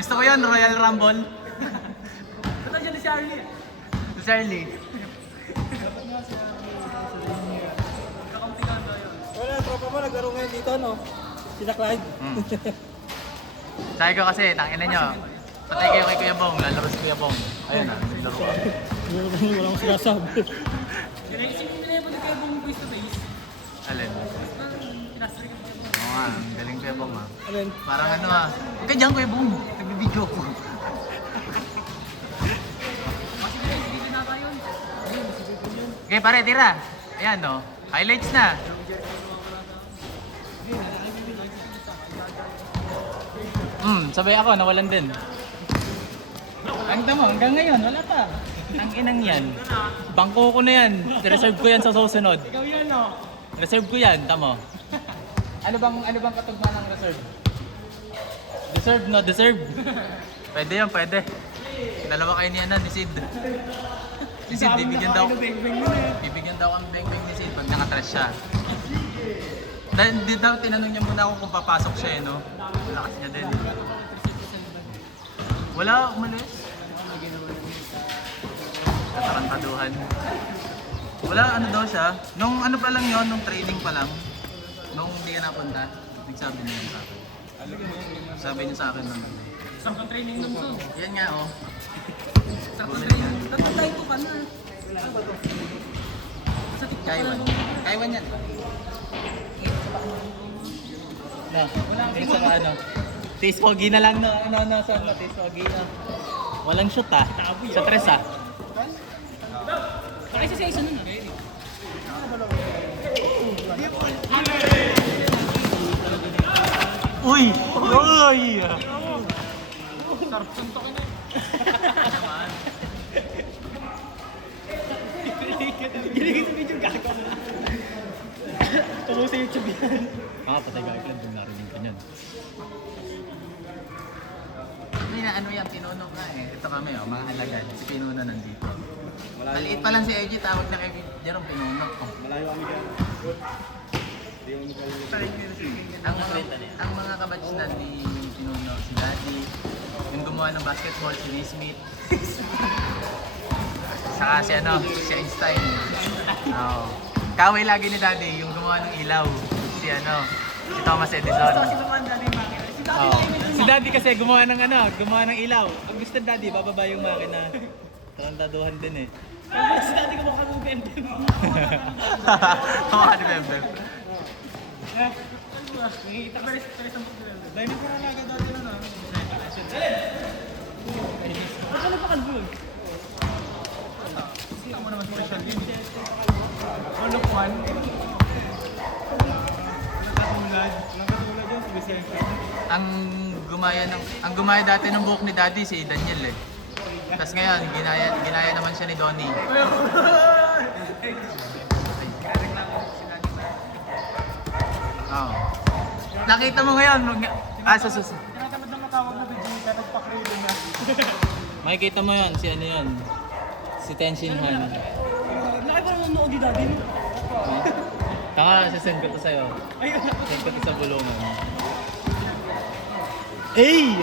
Gusto ko yun, Royal Rumble. Ito dyan si Charlie. Si Charlie. Kakampi ka ba yun? Wala, tropa mo naglaro ngayon dito, no? Sila Clyde. Sabi ko kasi, tangina nyo. Patay kayo kay Kuya Bong, lalaro si Kuya Bong. Ayun na, naglaro ka. Wala akong sinasabi. Isipin nila yung pagkakaya bong face to face. Alin? Pinastri ka ba? Oo nga, ang galing Kuya Bong ah. Alin? Parang ano ah. Huwag ka dyan Kuya Bong, nagbibideo ko. Kasi hindi na tayo yun. Okay pare, tira. Ayan no, highlights na. Sabay ako, nawalan din. Ang tamo, hanggang ngayon, wala pa. Ang inang yan. Bangko ko na yan. Reserve ko yan sa susunod. Ikaw yan, no? Reserve ko yan, tamo. Ano bang katugma ng reserve? Deserve, no? Deserve. Pwede yan, pwede. Dalawa kayo niya na, ni Sid. Si Sid, bibigyan daw kami beng-beng ni Sid pag nakatrash siya. Dahil di daw, tinanong niya muna ako kung papasok siya eh, no? Lakas niya din. Wala, umalis. Katarantaduhan. Wala, ano daw siya. Nung ano pa lang yon, nung training pa lang. Nung hindi ka napunta, nagsabi niya yun sa akin. Sabi niya sa akin naman. Isang kang training nung so. Yan nga, oh. Isang kang training. Tatay ko ka na. Sa TikTok ka Kaiwan. lang. Kaiwan yan. Na, wala sa ano. Taste foggy na lang, no? Ano, saan na? Taste foggy na. Walang shoot, ah. Sa tres, ah. Pakisa siya isa nun, ah. Uy! Uy! Sarap suntokin na. Giligit sa video gago. Tumo sa YouTube yan. Patay ka lang kung narinig ka niyan. May na ano yan, pinuno nga eh. Ito kami, oh, mga halagan. Si Pinuno nandito. Maliit pa lang si AJ, tawag na kay Jerome Pinuno. Oh. Malayo kami dyan. Ang mga kabatch na ni Pinuno, si Daddy, yung gumawa ng basketball, si Naismith. Saka si ano, si Einstein. Oh. Kaway lagi ni Daddy, yung gumawa ng ilaw. Si ano, si Thomas Edison. Kasi naman dali makina. Si Daddy Oh. tayo Si Daddy kasi gumawa ng ano, gumawa ng ilaw. Ang gusto ni Daddy, bababa yung makina. Tarantaduhan din eh. Si Daddy ko baka bubente mo. Mga ni Bembem. Nakikita ko rin sa isang pagkakita. Dahil ko na agad dati na na. Ba't ka nagpakalbo? Kita mo naman special din. All of one. Nakatulad. Nakatulad yun si Vicente. Ang gumaya dati ng buhok ni Daddy si Daniel eh. Tapos ngayon, ginaya naman siya ni Donnie. Oh. Nakita mo ngayon, sus. Tinatamad na matawag na Vegeta, nagpakrido na. Makikita mo yan, si ano yun. Si Tenshin Han. Laki pa naman noon di Daddy. Taka, sasend ko to sa'yo. Ayun. Send ko to sa bulungan. Ay!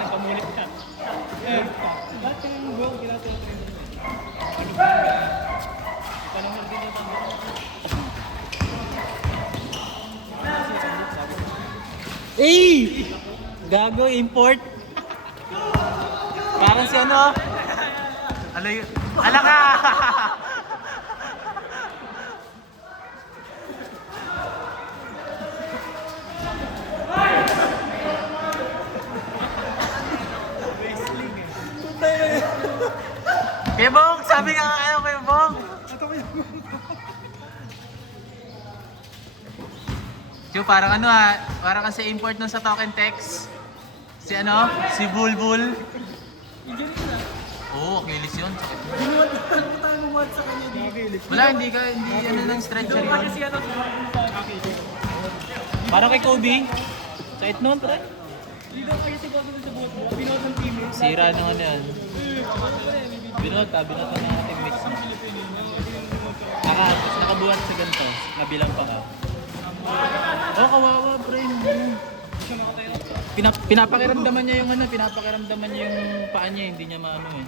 Nagpamulit ka. Ba't yung buhok ginagawa ko rin? Panahon din yung tanong. Ay! Gago, import. Parang si ano? Ala ka! Kuya Bong, sabi ka nga kayo, Kuya Bong. Tiyo, parang ano ah, parang kasi import nun sa token text. Si ano? Si Bulbul. Injury ko na. Oo, Achilles yun. Sakit. Binuwad na tayo bumuwad sa kanya dito. Wala, hindi ano ng stretcher Yung yun. kasi ano, Parang kay Kobe. Sakit nun, pre. hindi daw kayo siguro sa buhok mo. Binuwad ng teammate. Sira ng ano yan. Binuot ka ng teammates mo. Tapos nakabuhat sa ganito. Nabilang pa ka. Oh, kawawa bro. frame. Hindi siya makatayo. Pinapakiramdaman niya yung ano, pinapakiramdaman niya yung paa niya, hindi niya maano eh.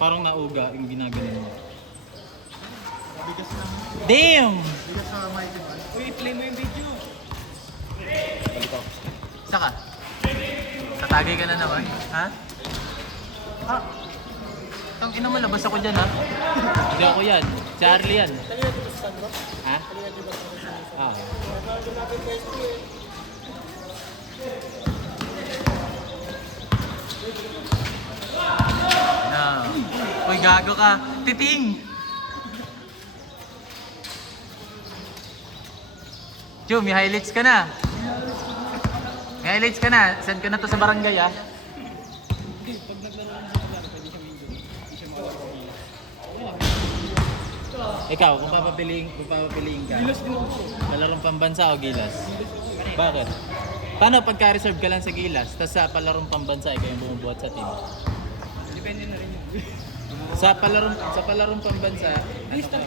Parang nauga yung ginaganon niya. Bigas na. Damn! Bigas na mighty man. Uy, play mo yung video. Saka? Tatagay ka na naman, ha? Ha? Tang ina mo, labas ako dyan ha? Hindi ako yan. Si Arlie yan. Ha? Ah. Na. Uy, gago ka. Titing! Joe, may highlights ka na. May highlights ka na. Send ko na to sa barangay ah. Pag naglaro na sa pagkaro, pwede siya window. Hindi siya makatayo. Ikaw, kung papapiliin ka. Gilas din ako. Palarong pambansa o Gilas? Bakit? Paano pagka-reserve ka lang sa Gilas, tapos sa palarong pambansa, ikaw yung bumubuhat sa team? Depende na rin yun. Sa palarong pambansa, ano ka?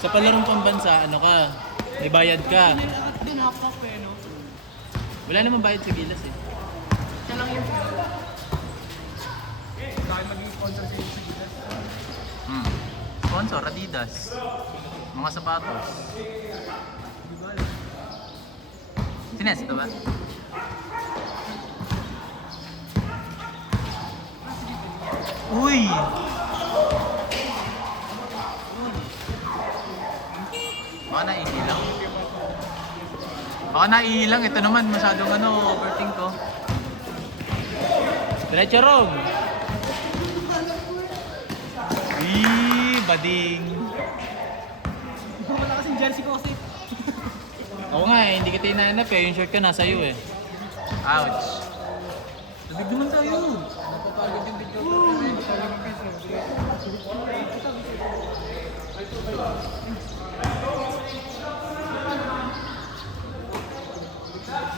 Sa palarong pambansa, ano ka? May bayad ka. Din half-half eh, no? Wala namang bayad sa Gilas eh. Siya lang yung dahil maging sponsor sa Gilas. Sponsor, Adidas. Mga sapatos. Sines, ito ba? Uy! Baka naihilang. Baka naihilang. Ito naman masyadong overthink ko. Diretso Rome! Bading! Wala kasing jersey ko kasi. Oo nga eh, hindi kita inaanap eh. Yung shirt ko nasa iyo eh. Ouch! Labig naman tayo! Napapagod yung video.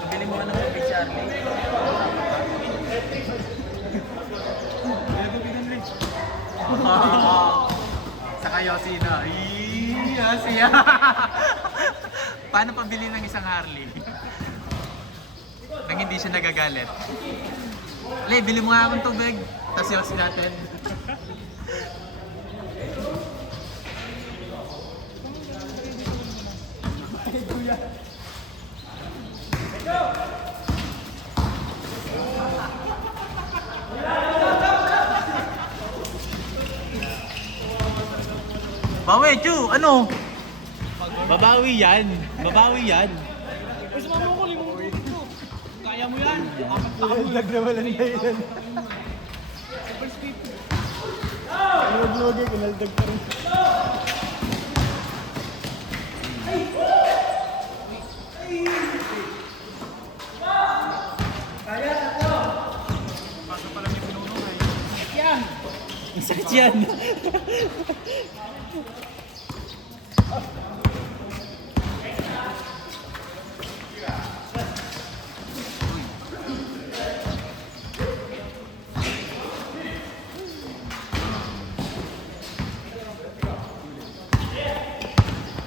Pabili mo ka ng mga Charlie. Saka Yossi na. Yossi ya. Paano pabili ng isang Harley? Nang hindi siya nagagalit. Le, bili mo nga akong tubig. Tapos Yossi natin. Bawi, Chu! Ano? Babawi yan. Babawi yan. Uy, sumama ko, 5 dito. Kaya mo yan. Apat na kami. Nagnawalan na yan. Super speed. Naglogi, kinaldag pa rin. Pasok pala may pinunong eh. Yan. Ang sakit yan.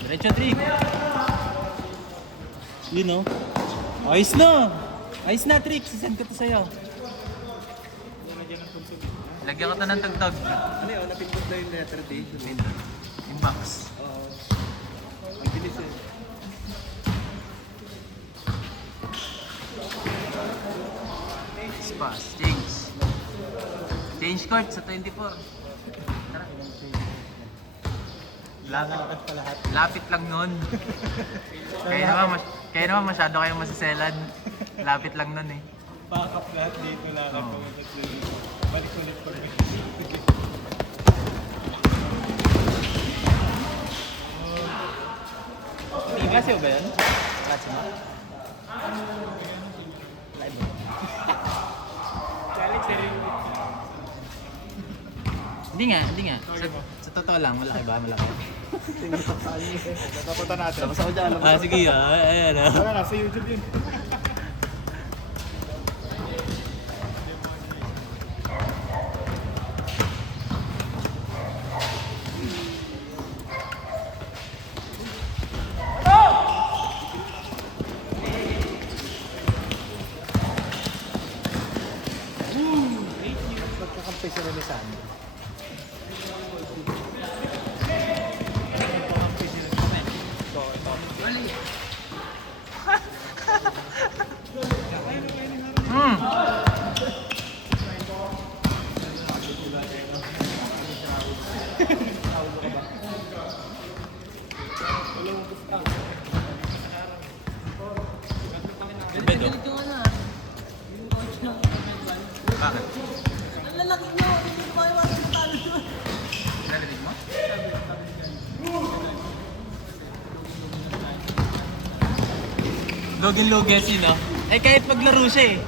Diretso, Trick. You know? Ayos na! Ayos na, Trick. Sisend ko to sa'yo. Lagyan ko to ng tugtog. Ano yun? Napindot na yung letter D. Inbox. Ang bilis eh. Pass. Change. Change court sa 24. Tara. Lalakad pa lahat. Lapit lang nun. Kaya naman masyado kayong masiselan. Lapit lang nun eh. Backup lahat dito. Lalakad Oo. pa dito. Balik ulit pa rin. Iglesia ba yan? Kasi mo? Challenge na rin. Hindi nga. Sa totoo lang, malaki ba? Malaki. Natapunta natin. Tapos ako dyan. Sige. Ayan. Wala na, sa YouTube yun. Login-loges yun, no? Eh, kahit maglaro siya eh.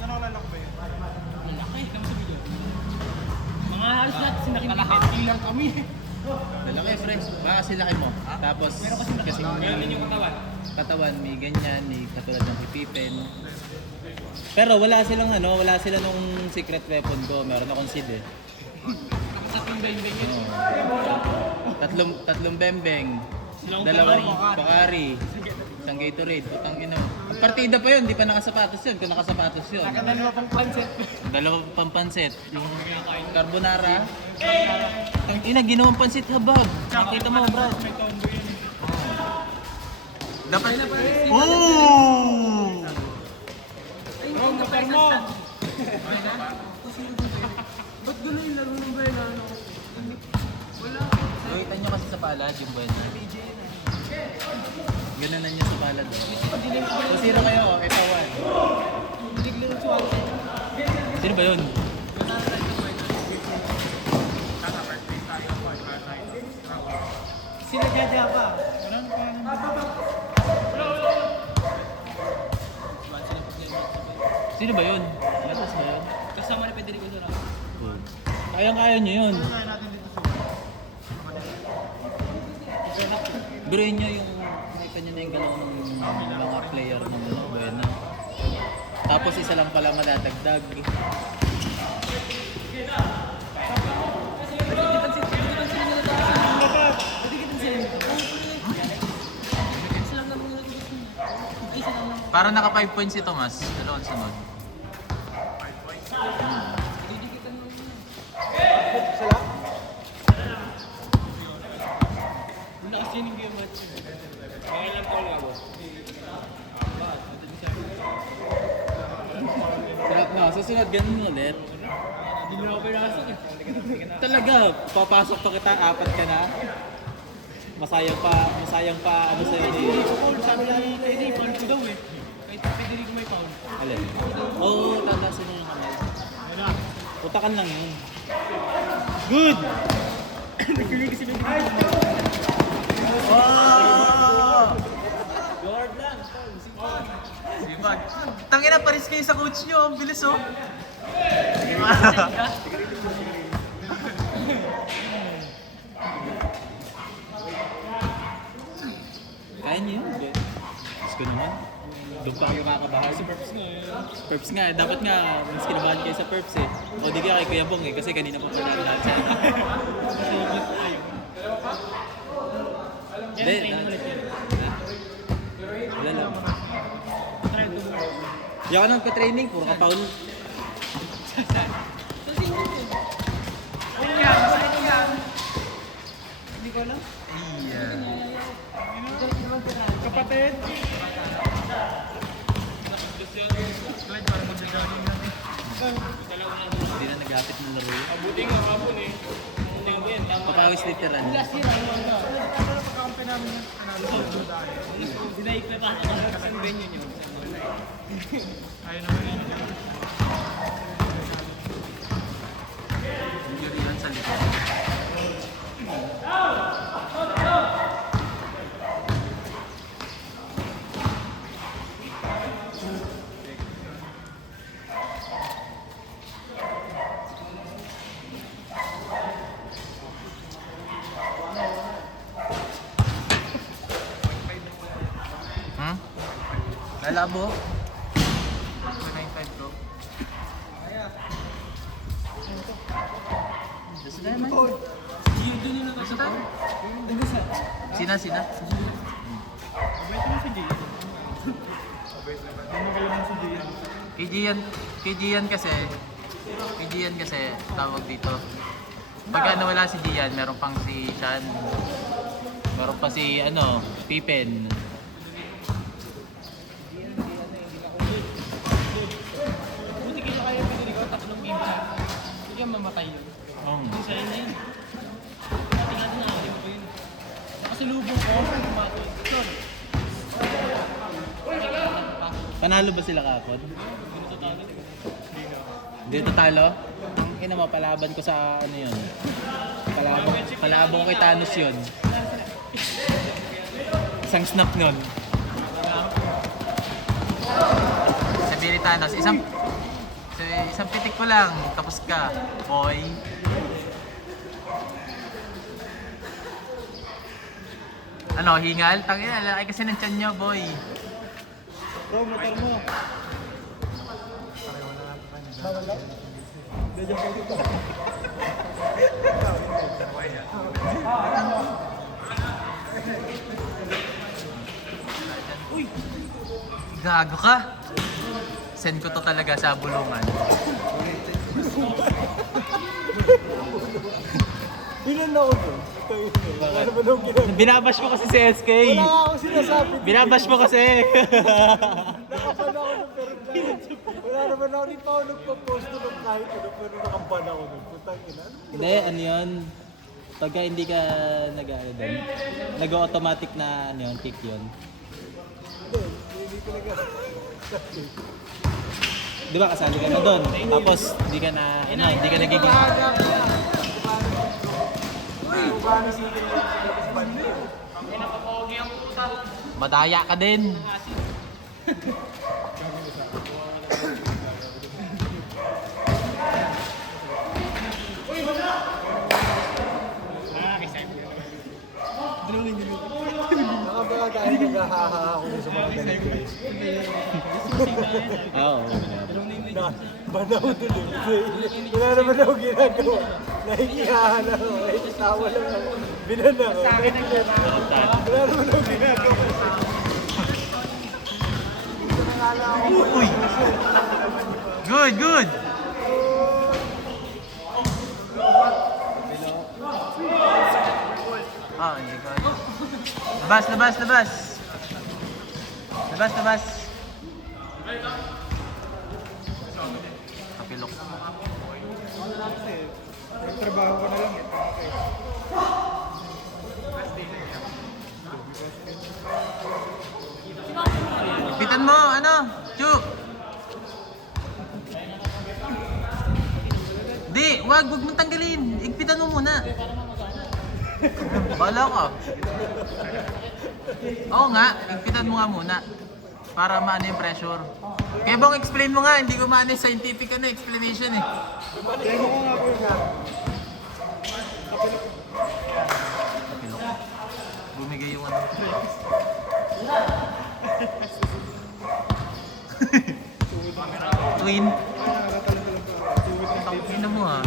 Gano'ng lalak ba yun? Malaki. Tama sa video. Mga halos lahat sinakalahati lang kami. Lalaki, friends. Baka kasi laki mo. Tapos, kasi Ganyan yung katawan, may ganyan, may katulad ng pipipen. Pero wala silang wala sila nung secret weapon ko. Meron akong seed eh. Sa timbay-bay yun. Tatlong bembeng, dalawang Bakari, isang Gatorade, putang ina. Ang partida pa yun, di pa nakasapatos yun. Kung nakasapatos yun. Nakadalawa pang pansit. Dalawa pang pansit. Yung carbonara. Ang ina, ginawang pansit habab. Nakita mo, bro. May combo yun. Dapat na pa. Oh! Bro, kapar mo. Ba't gano'n yung laro ng Buena? Wala. Nakita nyo kasi sa palad yung buwan na. Ganun na niya sa palad. So, zero kayo, ito one. Biglang suwag. Sino ba yun? Sila Jaja pa. Sino ba yun? Latas ba yun? Kasama ni Federico Dora. Kayang-kaya nyo yun. Biruin nyo yung nakita nyo na yung galaw ng mga player ng Buena. Tapos isa lang pala madadagdag. Para naka 5 points si Tomas. Dalawang sunod. Wala kasi yung game match. Kaya lang call nga mo. Sarap na. Susunod ganun ulit. Hindi mo na ako pinasok eh. Talaga, papasok pa kita, apat ka na. Masayang pa, ano sa'yo Hindi ni... ko foul. Sabi ni Teddy, foul ko daw eh. Kahit Federico may foul. Alin? Oo, tatasin mo yung kamay. Utakan lang yun. Good! Nagpilig si Federico. Guard lang. Sipag. Tangina, paris kayo sa coach nyo. Ang bilis oh. Kaya niyo yun, be. Diyos ko naman. Doon pa kayo kakabahan. Si Perps nga eh. Perps nga, dapat nga, mas kinabahan kayo sa Perps eh. O di kaya kay Kuya Bong eh, kasi kanina pa pala lahat siya. Yan, Hindi, training ulit yun. wala lang. Try to more. Di ako nagpa-training, puro ka foul. Ayun yan, sa'yo yan. Hindi ko alam. Kapatid. Hindi na nag-apit ng laro yun. Abuti nga hapon eh. Abuti nga yan. Tama. Papawis literal. Last year, ano na. Pagkakampi namin yan. Dinaik na tayo. Kasang venue nyo. Ayaw naman yun. Injury yan sa likod. Lalabo. 295 bro. Just na naman. Yun, dun yun na sa Sina? Abay ito mo si Jay. Magaling mo si Jay. KG yan kasi tawag dito. Pagka nawala si Gian, meron pang si Chan. Meron pa si Pippen. Buti kaya kayo Federico, tatlong game pa. Hindi ka mamatay yun. Hindi sa'yo na yun. Dati natin nakakali mo pa yun. Kasi lubong ko, kumatay. Sorry. Panalo ba sila kapon? Ano to talo? Hindi ito talo? Ang ina mo, palaban ko sa ano yun. Palaban ko kay Thanos yun. Isang snap nun. Sa Biritanos, isang pitik ko lang, tapos ka, boy. Ano, hingal? Tangina, lalaki kasi ng tiyan nyo, boy. Bro, motor mo. Medyo pwede to. Uy! Gago ka! Send ko to talaga sa bulungan. Binan na ako doon. Wala naman akong ginagawa. Binabash mo kasi si SK! Wala nga ako sinasabi. Binabash mo kasi! Nakaban ako ng pero wala naman ako. Di pa ako nagpa-post doon kahit ano. Pero nakaban ako doon. Putang ina. Hindi, ano yun? Pagka hindi ka nag-ano doon, nag-automatic na ano yun, tick yun. Hindi talaga. Di ba kasali ka na doon? Tapos hindi ka na, ano, hindi ka nagiging... Madaya ka din. Nakabaka kahit naghahaha ako sa mga ganito. Oo. Na, banaw doon eh. Wala naman ako ginagawa. Nahikiyahan ako. Eh, tawa lang ako. Binan ako. Wala naman ako ginagawa. Uy! Good, good! Ah, hindi ko. Labas, labas, labas! Labas, labas! Kapilok. Nagtrabaho ko na lang eh. Pitan mo, ano? Chu! Di, wag mong tanggalin. Igpitan mo muna. Bahala ka. Oo nga, igpitan mo nga muna. Para maano yung pressure. Kaya bang explain mo nga, hindi ko maano yung scientific ano, explanation eh. Kaya mo ko nga po nga. Kapilok. Bumigay yung ano. Twin. Tangina mo ha.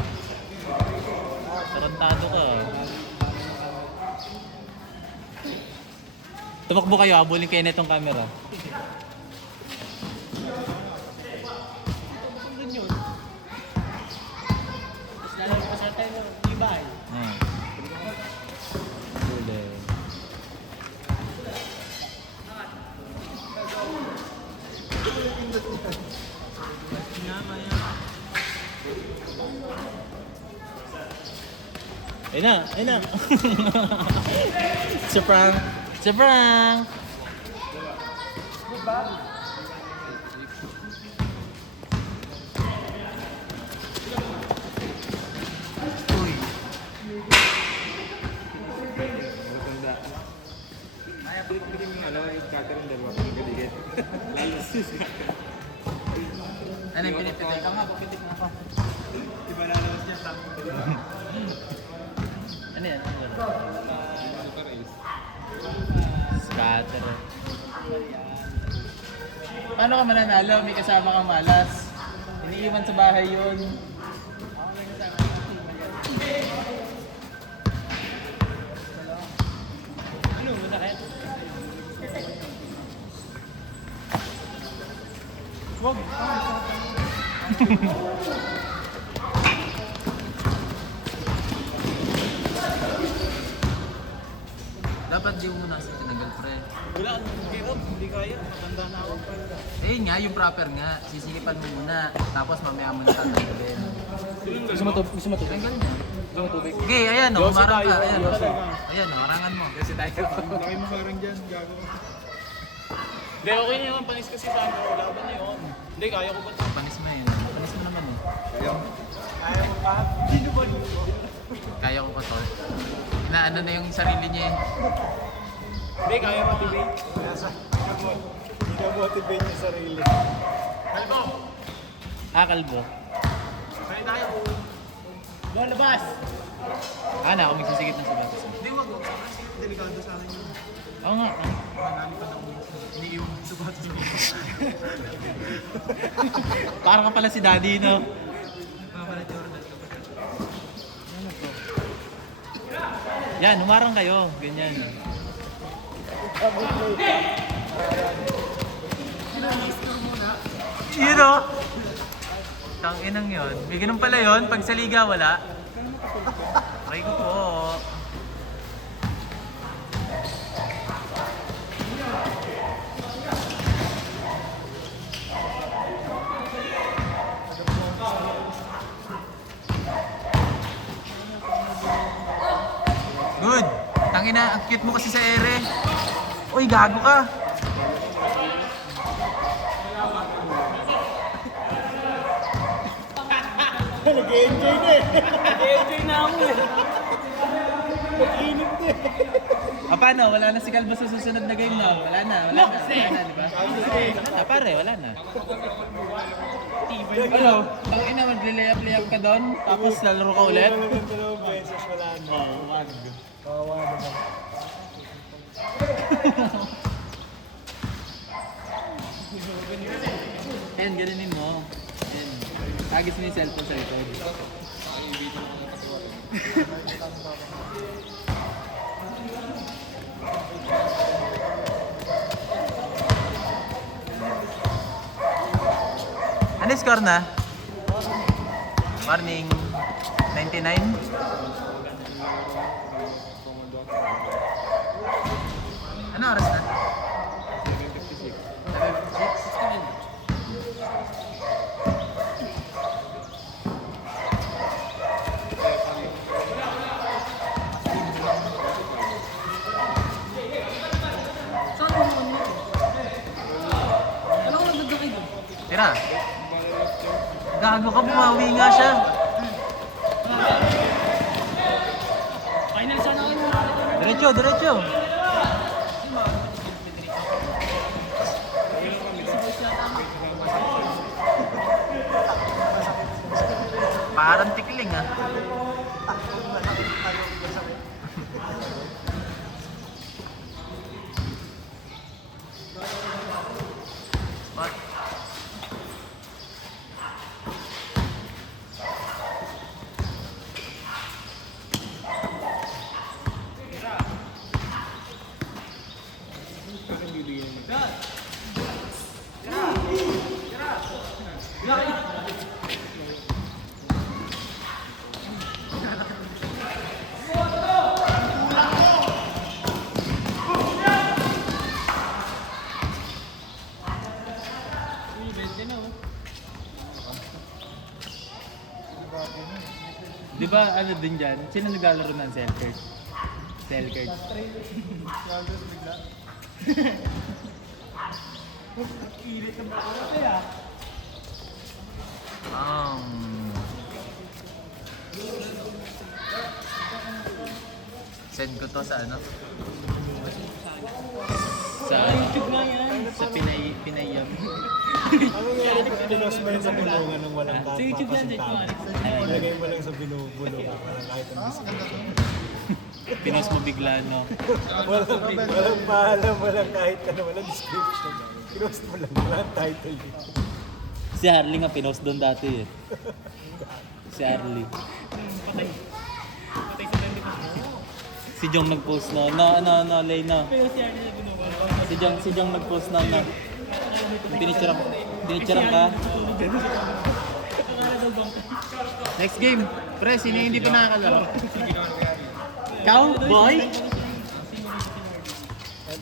Tarantado ka. Tumakbo kayo, habulin kayo na itong camera. Huli. Ayun na, ayun na. It's a prank. It's a prank. Uy. Ano yung pinipitay ka nga? Papitik na ako. Diba lalabas niya sa Ano yan? Ano yan? Scatter. Paano ka mananalo? May kasama kang malas. Iniiwan sa bahay yun. Ano, masakit? Wag. Dapat di mo muna sa tinagal, pre. Wala akong hirap, hindi kaya. Matanda na ako. Eh nga, yung proper nga. Sisikipan mo muna. Tapos mamaya mo na tatanggalin. Gusto mo to? Tanggal niya. Gusto mo tubig? Okay, ayan o. Yossi Humarang tayo, ka. Ayan. Yossi. Ayan, humarangan mo. Kasi tayo. Laki mo parang dyan, gago. Hindi, okay na yun. Panis kasi sa ano. Laban na yun. Hindi, kaya ko ba ito? Panis mo yun. Panis mo naman eh. Ayaw mo pa? Sino ba yun? Kaya ko pa to. Inaano na yung sarili niya eh. Hindi, kaya motivate. Ina-motivate yung sarili. Kalbo. Kaya tayo. Go, labas! Na ako magsisigit ng sabatos. Hindi, wag. Delikado sa akin yun. Oo nga. Marami pa na iniiwan sa sapatos niya. Parang ka pala si Daddy, no? Pala Jordan. Yan, humarang kayo. Ganyan. Yun o. Tanginang yun. May ganun pala yun. Pag sa liga, wala. Aray ko po. Good. Tangina, ang cute mo kasi sa ere. Uy, gago ka. Nag-enjoy na eh. Nag-enjoy na ako eh. Nag-inip na eh. Paano? Wala na si Calvo sa susunod na game na. Wala na, di ba? Wala na, pare, wala na. Ano? Tangina, mag-layup ka doon, tapos lalaro ka ulit? Wala naman dalawang beses, wala na. Kawawa naman. Ayan, ganinin mo. Ayan. Tagis mo yung cellphone sa likod. Ano yung score na? Morning. 99? Ano oras na? 7:56. 7:56? Saan mo naman yun? Alam ko nagdagdag kayo doon. Tira. Gago ka, bumawi nga siya. Final sana kayo. Diretso, diretso. Parang tikling ah. What? Uy, 20 na oh. Di ba ano din dyan? Sino naglalaro ng Selkirk? Selkirk. Kilit ng bako na kaya. Send ko to sa ano? Sa YouTube nga yan. sa Pinayam. Ano nangyari pag pinos mo rin sa bulungan ng walang Sa YouTube yan, Jake. papasintahan? Ilagay mo lang sa bulungan, walang kahit ang biscuit. Pinost mo bigla, no? Walang paalam, walang kahit ano, walang description. Pinost mo lang, walang title. Si Harley nga pinost doon dati eh. Si Harley. Patay. Patay sa dami ko. Si Jong nag-post na, lay na. Pero si Arnie na ginawa. Si Jong nag-post na. Pinicturean ka. Next game. Pre, sino yung hindi pa nakakalaro? Ikaw, boy?